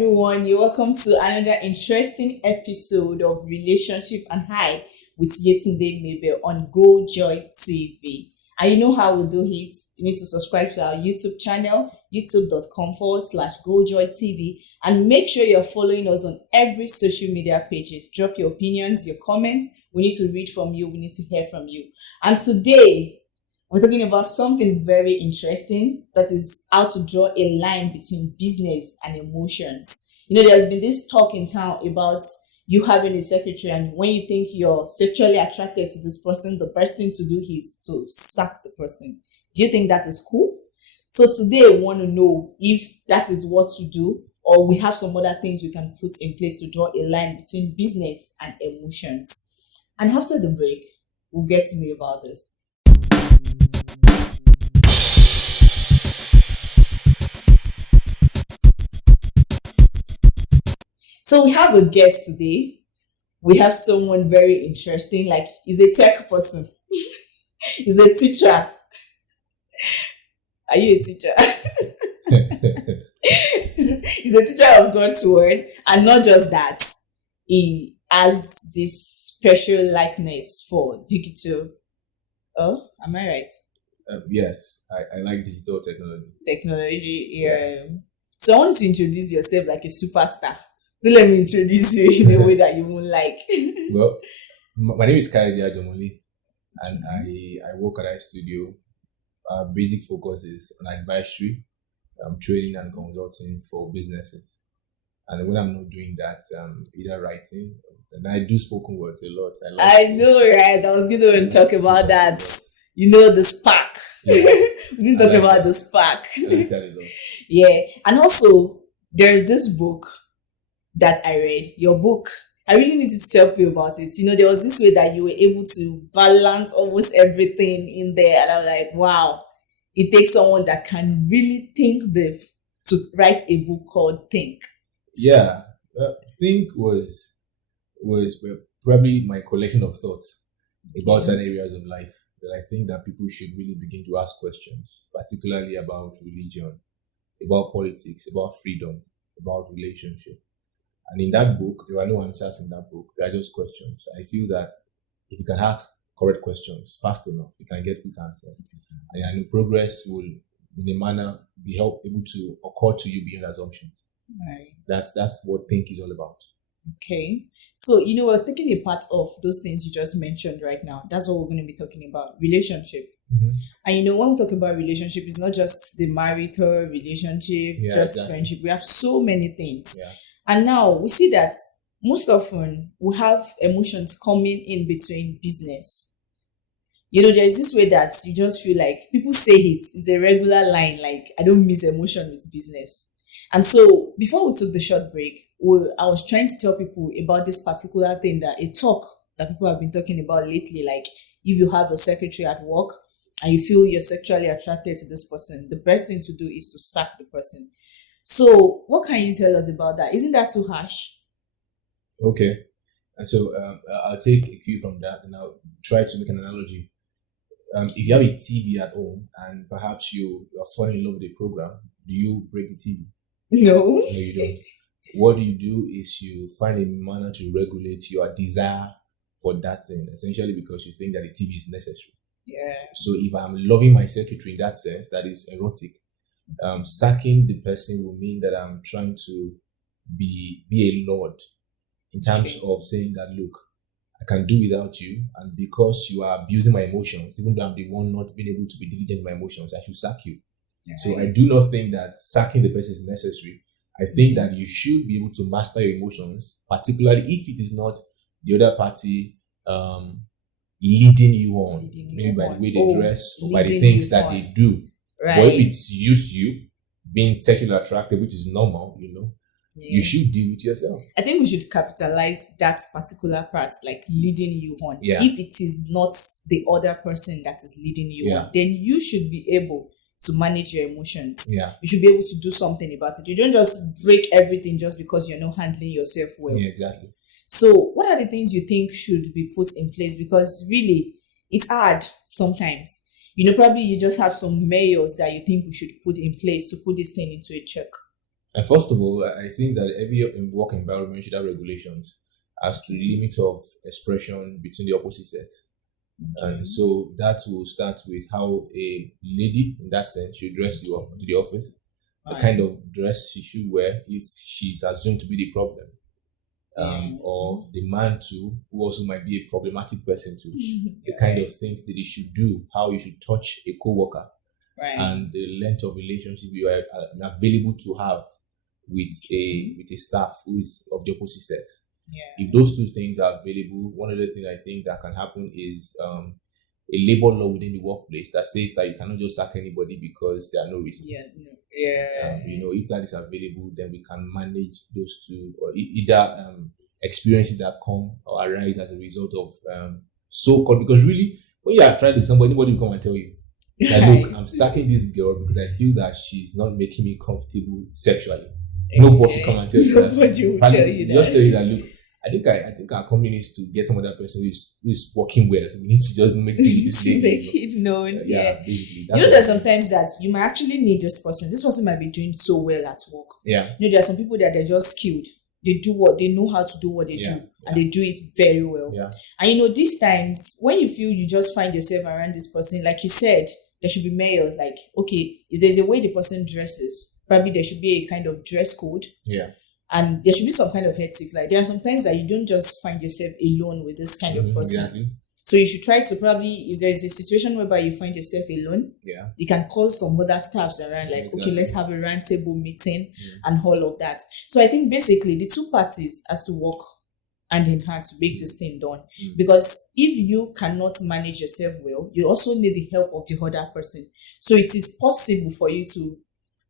everyone, you're welcome to another interesting episode of Relationship and High with Yetunde Mabel on Go Joy TV. And you know how we do it. You need to subscribe to our YouTube channel, youtube.com/GoJoyTV, and make sure you're following us on every social media pages. Drop your opinions, your comments. We need to read from you. We need to hear from you. And today, we're talking about something very interesting, that is how to draw a line between business and emotions. You know, there's been this talk in town about you having a secretary, and when you think you're sexually attracted to this person, the best thing to do is to sack the person. Do you think that is cool? So today we want to know if that is what to do, or we have some other things we can put in place to draw a line between business and emotions. And after the break, we'll get to know about this. So we have a guest today. We have someone very interesting. Like, he's a tech person. He's a teacher. Are you a teacher? He's a teacher of God's word. And not just that, he has this special likeness for digital. Oh, am I right? Yes, I like digital technology. Yeah. So I want you to introduce yourself like a superstar. Don't let me introduce you in a way that you won't like. Well, my name is Kayode Ajomole, and I work at a studio. Basic focus is on advisory, training and consulting for businesses. And when I'm not doing that, either writing, and I do spoken words a lot. I know, right? I was going to talk about that. You know, the spark. Yeah. We talk about the spark. I like that a lot. Yeah. And also, there is this book that I read, your book. I really need you to tell you about it. You know, there was this way that you were able to balance almost everything in there. And I was like, wow, it takes someone that can really think to write a book called Think. Yeah. Think was probably my collection of thoughts about certain areas of life that I think that people should really begin to ask questions, particularly about religion, about politics, about freedom, about relationship. And in that book, there are no answers in that book. There are just questions. I feel that if you can ask correct questions fast enough, you can get quick answers. And progress will, in a manner, be able to occur to you beyond assumptions. Right. That's what Think is all about. Okay. So, you know, we're taking a part of those things you just mentioned right now. That's what we're going to be talking about, relationship. Mm-hmm. And, you know, when we talk about relationship, it's not just the marital relationship, friendship. We have so many things. Yeah. And now we see that most often we have emotions coming in between business. You know, there's this way that you just feel like people say it's a regular line, like, I don't mix emotion with business. And so before we took the short break, I was trying to tell people about this particular thing, that a talk that people have been talking about lately, like if you have a secretary at work and you feel you're sexually attracted to this person, the best thing to do is to sack the person. So what can you tell us about that? Isn't that too harsh? Okay. And so I'll take a cue from that and I'll try to make an analogy. If you have a TV at home and perhaps you're falling in love with a program, do you break the TV? No. No, you don't. What you do is you find a manner to regulate your desire for that thing, essentially because you think that the TV is necessary. Yeah. So if I'm loving my secretary in that sense, that is erotic. Sacking the person will mean that I'm trying to be a lord in terms of saying that, look, I can do without you, and because you are abusing my emotions, even though I'm the one not being able to be diligent in my emotions, I should sack you. Yeah. So I do not think that sacking the person is necessary. I think that you should be able to master your emotions, particularly if it is not the other party leading you on, maybe by the way they dress or by the things that they do. Right. But if it's you being sexually attractive, which is normal, you should deal with yourself. I think we should capitalize that particular part, like leading you on. Yeah. If it is not the other person that is leading you on, then you should be able to manage your emotions. Yeah. You should be able to do something about it. You don't just break everything just because you're not handling yourself well. Yeah, exactly. So what are the things you think should be put in place? Because really, it's hard sometimes. You know, probably you just have some measures that you think we should put in place to put this thing into a check. And first of all, I think that every work environment should have regulations as to the limits of expression between the opposite sex. And so that will start with how a lady, in that sense, should dress to the office, the kind of dress she should wear if she's assumed to be the problem, or the man too, who also might be a problematic person too. The kind of things that he should do, how you should touch a co-worker, and the length of relationship you are available to have with a staff who is of the opposite sex. If those two things are available, one other thing I think that can happen is a labor law within the workplace that says that you cannot just sack anybody because there are no reasons. If that is available, then we can manage those two, or either experiences that come or arise as a result of so-called, because really, when you are trying to somebody, anybody will come and tell you that, look, I'm sacking this girl because I feel that she's not making me comfortable sexually. No boss will come and tell you that. Nobody will tell you that. Just tell you that, look, I think our company needs to get some other person who is working well. So we need to just make it known. Basically. There's sometimes that you might actually need this person. This person might be doing so well at work. There are some people that they're just skilled. They know how to do what they do, and they do it very well. And these times when you feel you just find yourself around this person, like you said, there should be male. Like, okay, if there's a way the person dresses, probably there should be a kind of dress code. And there should be some kind of ethics. Like, there are some times that you don't just find yourself alone with this kind of person. Exactly. So you should try to probably, if there is a situation whereby you find yourself alone, you can call some other staffs around, like, okay, let's have a round table meeting and all of that. So I think basically the two parties has to work hand in hand to make this thing done. Because if you cannot manage yourself well, you also need the help of the other person. So it is possible for you to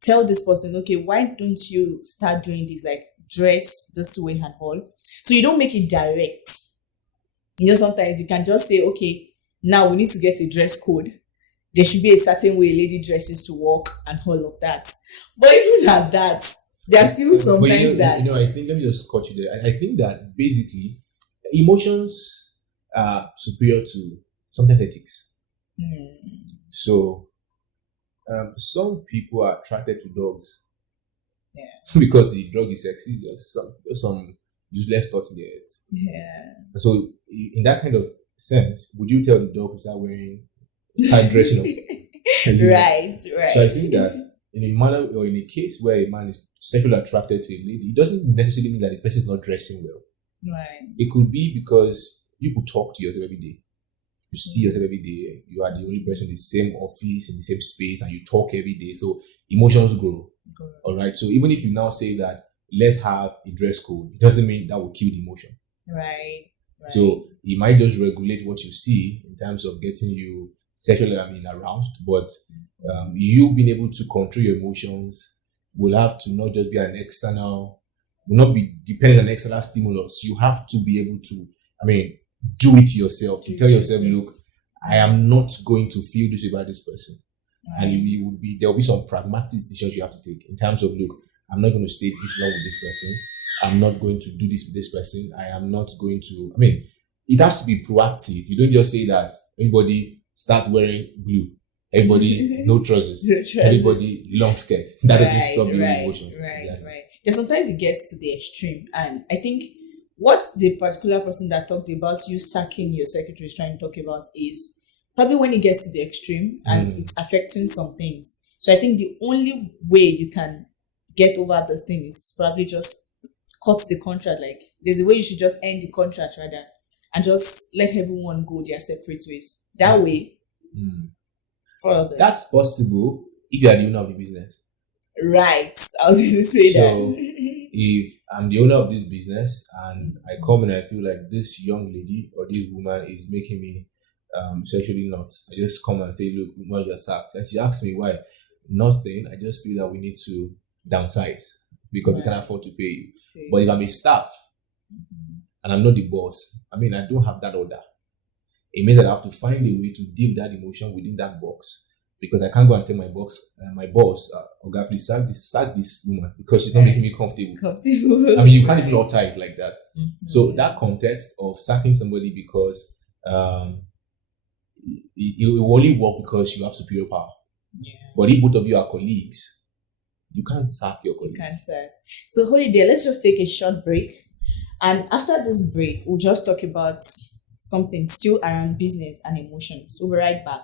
tell this person, okay, why don't you start doing this, like dress this way and all. So you don't make it direct. Sometimes you can just say, okay, now we need to get a dress code. There should be a certain way a lady dresses to work and all of that. But even at that, there are still sometimes that... I think, let me just cut you there. I think that basically, emotions are superior to sometimes ethics. So, some people are attracted to dogs because the dog is sexy. There's some useless thoughts in their heads. So, in that kind of sense, would you tell the dog to start dressing up? Right. So I think that in a manner or in a case where a man is sexually attracted to a lady, it doesn't necessarily mean that the person is not dressing well. It could be because you could talk to yourself every day. You see yourself every day. You are the only person in the same office, in the same space, and you talk every day. So emotions grow. All right. So even if you now say that let's have a dress code, it doesn't mean that will kill the emotion. Right. So it might just regulate what you see in terms of getting you sexually aroused, but you being able to control your emotions will have to not just be will not be dependent on external stimulus. You have to be able to, do it yourself. To tell yourself, look, I am not going to feel this way about this person. And there will be some pragmatic decisions you have to take in terms of, look, I'm not going to stay this long with this person. I'm not going to do this with this person. I am not going to, it has to be proactive. You don't just say that everybody start wearing blue. Everybody no trousers. Everybody long skirt. That doesn't stop your emotions. Right. Then sometimes it gets to the extreme. And I think what the particular person that talked about you sacking your secretary is trying to talk about is probably when it gets to the extreme and it's affecting some things. So I think the only way you can get over this thing is probably just cut the contract. Like, there's a way you should just end the contract rather and just let everyone go their separate ways. That way, that's possible if you are the owner of the business. Right. I was going to say that. If I'm the owner of this business and I come and I feel like this young lady or this woman is making me sexually nuts, I just come and say, look, woman, you're sacked. And she asks me why. Nothing. I just feel that we need to downsize because we can't afford to pay you. But if I'm a staff and I'm not the boss, I don't have that order. It means that I have to find a way to deal with that emotion within that box, because I can't go and tell my boss, Oga, please sack this woman because she's not making me comfortable. You can't even alter it like that. So that context of sacking somebody because it will only work because you have superior power. But if both of you are colleagues You can't sack your You colleague. can't say. So Holiday, let's just take a short break. And after this break, we'll just talk about something still around business and emotions. We'll be right back.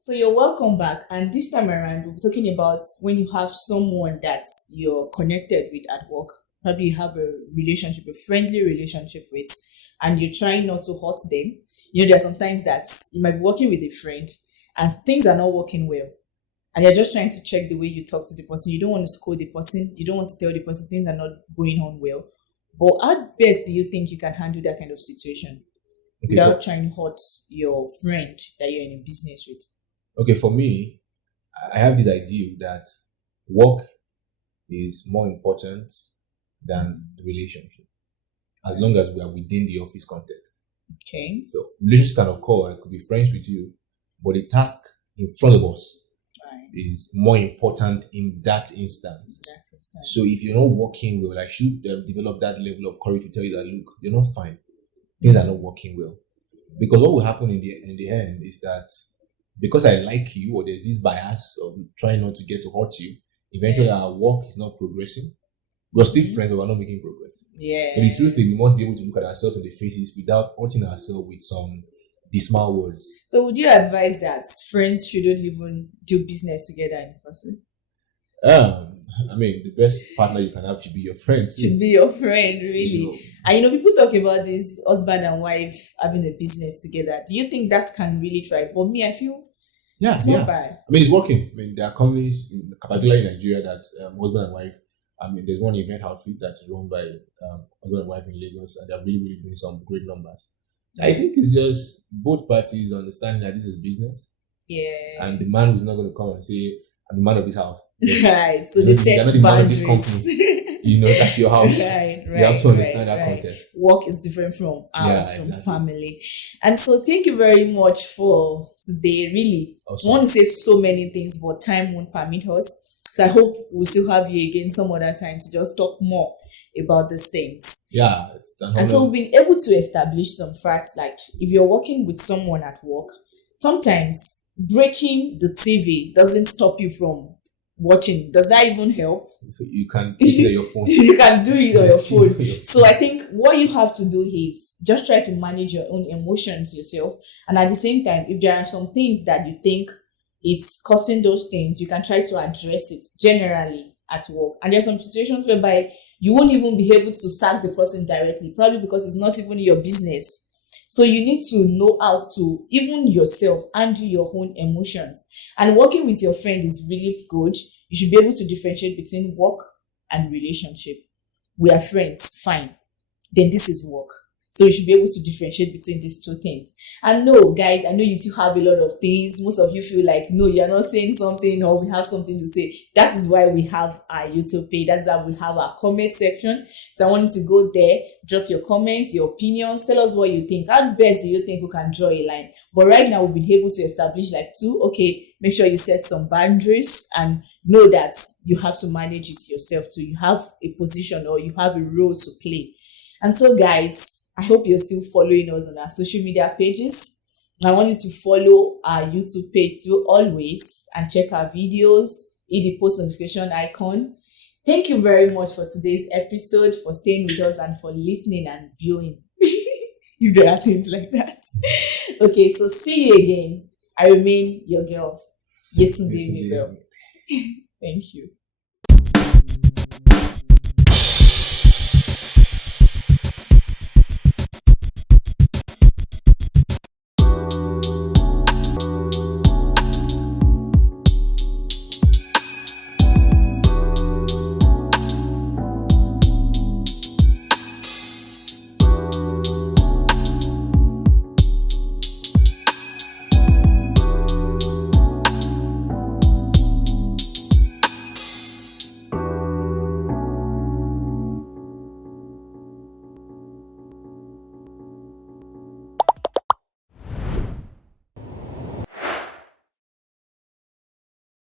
So you're welcome back. And this time around, we're talking about when you have someone that you're connected with at work. Probably you have a relationship, a friendly relationship with, and you're trying not to hurt them. You know, there are sometimes that you might be working with a friend and things are not working well. And you're just trying to check the way you talk to the person. You don't want to scold the person. You don't want to tell the person things are not going on well. But how best do you think you can handle that kind of situation Okay, without trying to hurt your friend that you're in a business with? okay, for me, I have this idea that work is more important than the relationship, as long as we are within the office context. Okay. So relationships can occur. I could be friends with you, but the task in front of us Right. is more important in that instance. That's it. So if you're not working well, I should develop that level of courage to tell you that look, you're not fine. Things are not working well. Because what will happen in the end is that because I like you, or there's this bias of trying not to get to hurt you, eventually our work is not progressing. We're still friends, but we're not making progress. Yeah. But the truth is, we must be able to look at ourselves in the faces without hurting ourselves with some dismal words. So would you advise that friends shouldn't even do business together in the first place? I mean, the best partner you can have should be your friend. too. Should be your friend, really. You know, And people talk about this husband and wife having a business together. Do you think that can really try? But me, I feel yeah, it's yeah. not bad. I mean, it's working. I mean, there are companies, particularly in Nigeria, that husband and wife. I mean, there's one event outfit that is run by husband and wife in Lagos, and they're really, really doing some great numbers. So I think it's just both parties understanding that this is business, Yeah. and the man who's not going to come and say, "I'm the man of this house." Right. So You they know, set you're not the man of this boundaries. You know, that's your house. Right, You have to understand that right. context. Work is different from ours, Yeah, from exactly. family. And so thank you very much for today. Really, Awesome. I want to say so many things, but time won't permit us. So I hope we'll still have you again some other time to just talk more about these things. Yeah, it's an And so honor. we've been able to establish some facts like if you're working with someone at work, sometimes breaking the TV doesn't stop you from watching. Does that even help? You can put it on your phone. You can do it on your Yes, phone. on your So I think what you have to do is just try to manage your own emotions yourself. And at the same time, if there are some things that you think it's causing those things, you can try to address it generally at work. And there's some situations whereby you won't even be able to sack the person directly, probably because it's not even your business. So you need to know how to, even yourself, handle your own emotions. And working with your friend is really good. You should be able to differentiate between work and relationship. We are friends, fine. Then this is work. So you should be able to differentiate between these two things. And no, guys, I know you still have a lot of things. Most of you feel like, no, you're not saying something or we have something to say. That is why we have our YouTube page. That's why we have our comment section. So I want you to go there, drop your comments, your opinions, tell us what you think. How best do you think we can draw a line? But right now, we've been able to establish like two. Okay, make sure you set some boundaries and know that you have to manage it yourself too. You have a position or you have a role to play. And so, guys, I hope you're still following us on our social media pages. I want you to follow our YouTube page too always and check our videos, hit the post notification icon. Thank you very much for today's episode, for staying with us and for listening and viewing. If there are things like that. Okay, so see you again. I remain your girl, Yetunde Yetunde. Mabel. Thank you.